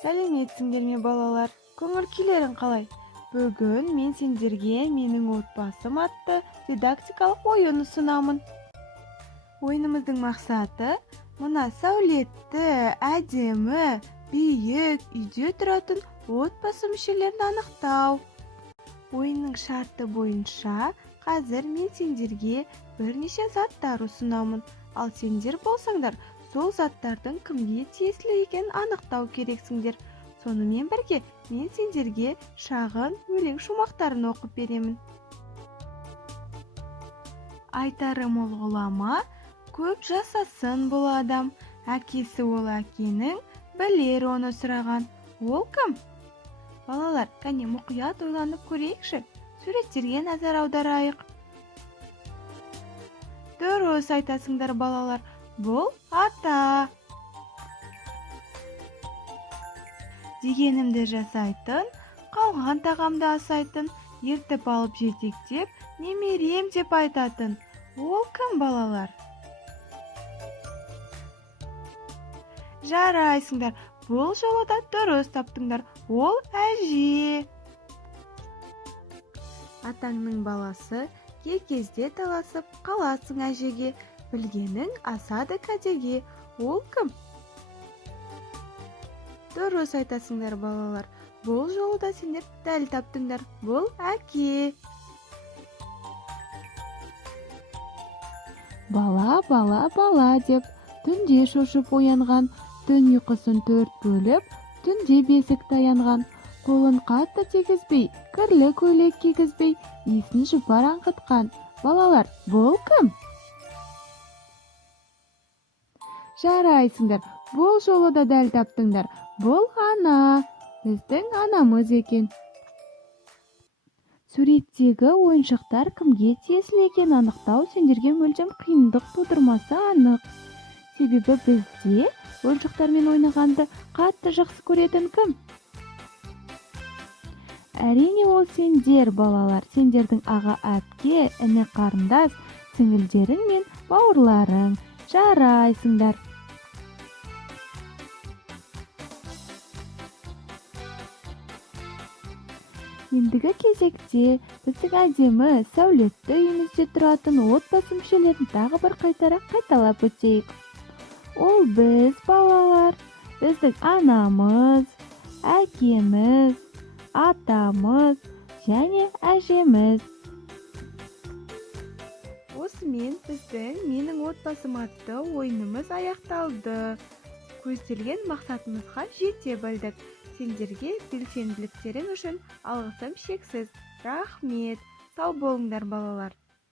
Сәлеметсіңдер ме балалар? Көңіл күйлерің қалай? Бүгін мен сендерге менің отбасым атты дидактикалық ойын ұсынамын. Ойынымыздың мақсаты мына сәулетті, әдемі, биік үйде тұратын отбасы мүшелерін анықтау. Ойынның шарты бойынша қазір мен сендерге бірнеше заттар ұсынамын. Ал сендер болсаңдар, сол заттардың кімге тиесілі екенін анықтау керексіңдер. Сонымен бірге мен сендерге шағын өлең шумақтарын оқып беремін. Айтарым ол ғұлама, көп жасасын бұл адам. Әкесі ол әкенің, білер оны сұраған. Ол кім? Балалар, кәне мұқият ойланып көрейікші. Суреттерге назар аударайық. Дұрыс айтасыңдар балалар, бұл ата. Дегенімді жасайтын, қалған тағамды асайтын, ертіп алып жетектеп, немерем деп айтатын. Ол кім балалар? Жарайсыңдар, бұл жолы да дұрыс таптыңдар. Ол әже. Атаңның баласы кей кезде таласып қаласың әжеге, білгенің асады кәдеге. Ол кім? Дұрыс айтасыңдар балалар. Бұл жолы да сендер дәл таптыңдар. Бұл әке. Бала, бала, бала деп түнде шошып оянған, түн ұйқысын төрт бөліп, түнде бесік таянған. Қолын қатты тигізбей, кірлі көйлек кигізбей, иісін жұпар аңқытқан. Балалар, бұл кім? Жарайсыңдар, бұл жолы да дәл таптыңдар. Бұл ана, біздің анамыз екен. Суреттегі ойыншықтар кімге тиесілі екенін анықтау сендерге мүлдем қиындық тудырмасы анық. Себебі бізде ойыншықтармен ойнағанды қатты жақсы көретін кім? Әрине ол сендер балалар, сендердің аға әпке, іні қарындас, сіңілдерің мен бауырларың. Жарайсыңдар. Ендігі кезекте біздің әдемі сәулетті үйімізде тұратын отбасы мүшелерін тағы бір қайталап өтейік. Ол біз балалар, біздің анамыз, әкеміз, атамыз және әжеміз. Осымен біздің менің отбасым атты ойынымыз аяқталды. Көзделген мақсатымызға жете білдік. Сендерге белсенділіктерің үшін алғысым шексіз. Рахмет. Сау болыңдар балалар.